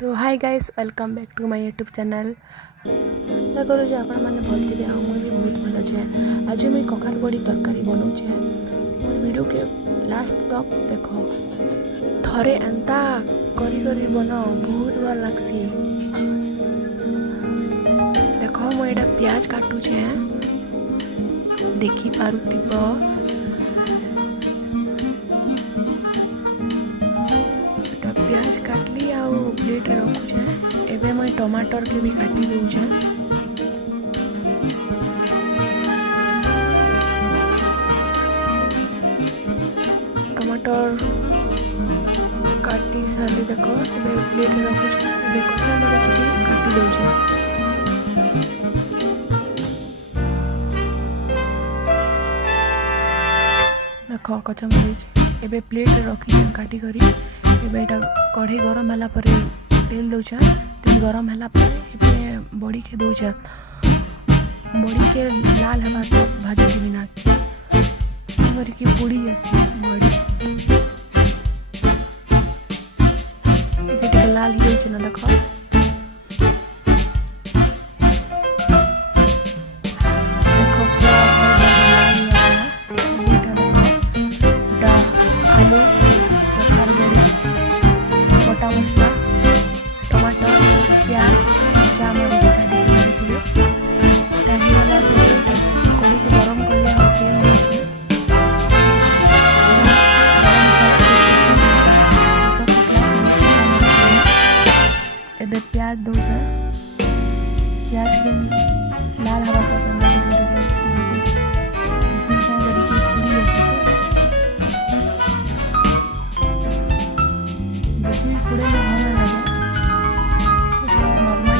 तो hi guys, welcome back to my YouTube channel. आशा करूँ आपण मैंने भल थे आ मुझे बहुत भल अच्छे। आज मुझे कखार बड़ी तरकारी बनाऊे। मोर वीडियो के लास्ट तक देख। थरे एंता करी बना बहुत भल लगसी। देख मुझे प्याज काटुचे, देखी पारुथिब। प्याज काटली आ प्लेट रखुचे। एबे मैं टमाटर के भी काटी दूचे। टमाटर काटी सारी देख एबे प्लेट रखुचे। एबे कच्चा मरीच भी काटी दूचे। देख कच्चा मरीच एबे प्लेट रखी काटी करी। एबे कढ़ी गरम होला परे तेल दौचा। तेल गरम होला परे एबे बड़ी के दौचा। बड़ी के लाल हवा तक भाजी देबी ना करके पोड़ी जैसी बड़ी टिके लाल ही होचे ना। देखो मसला टमाटर प्याज कच्चा मरीच वाला कड़ी के गरम कर एबे प्याज दो प्याज के लाल हवा तक पूरे में भल लगे। नॉर्मल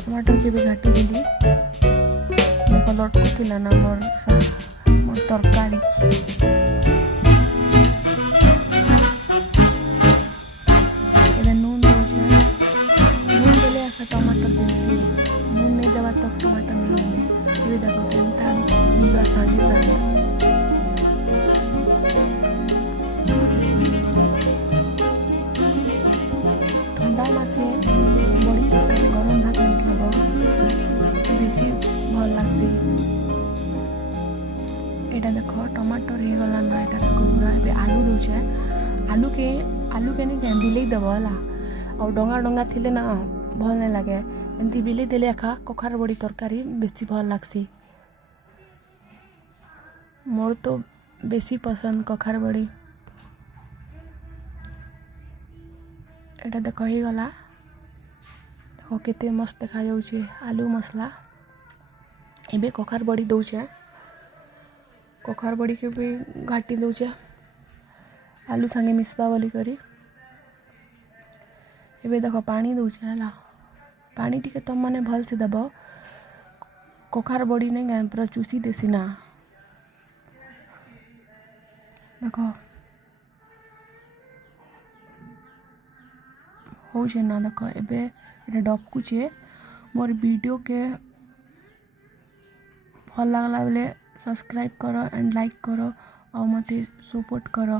टमाटर के भी घाटी देली। देखो लटकुला ना मोर तरकारी। एबे नून दौचे। नून देले आखा टमाटर देसी। नून नहीं देवा तो टमाटर नहीं दे। ये देखो केनता दूधा सांगे सांगे ठंडा मासे बड़ी तरकारी गरम भात नहीं खाब बेसी भल लगसी। एटा देखो टमाटर हो गला ना। एटा देखो पूरा एबे आलू दौचे। आलू के नहीं बिले दब है और डंगा डंगा थिले ना भल नहीं लगे। एमती बिले देले एका कखार बड़ी तरकारी बेसी भल लगसी। मोर तो बेसी पसंद कखार बड़ी। एटा देखो हो गला। देखो केते मस्त देखा जाउछे आलू मसला। एबे कखार बड़ी दौचे। कखार बड़ी के भी घाटी दौचे आलू संगे मिसबा बोली करी। एबे देखो पानी दौचे है। पानी टिके तुम मैंने भल से दब। कखार बड़ी नहीं गए पूरा चूसी देसी ना। देखो हो ना। देखो एबे डबकुचे। मोर वीडियो के भल लगला बेले सब्सक्राइब करो एंड लाइक करो और मते सपोर्ट करो।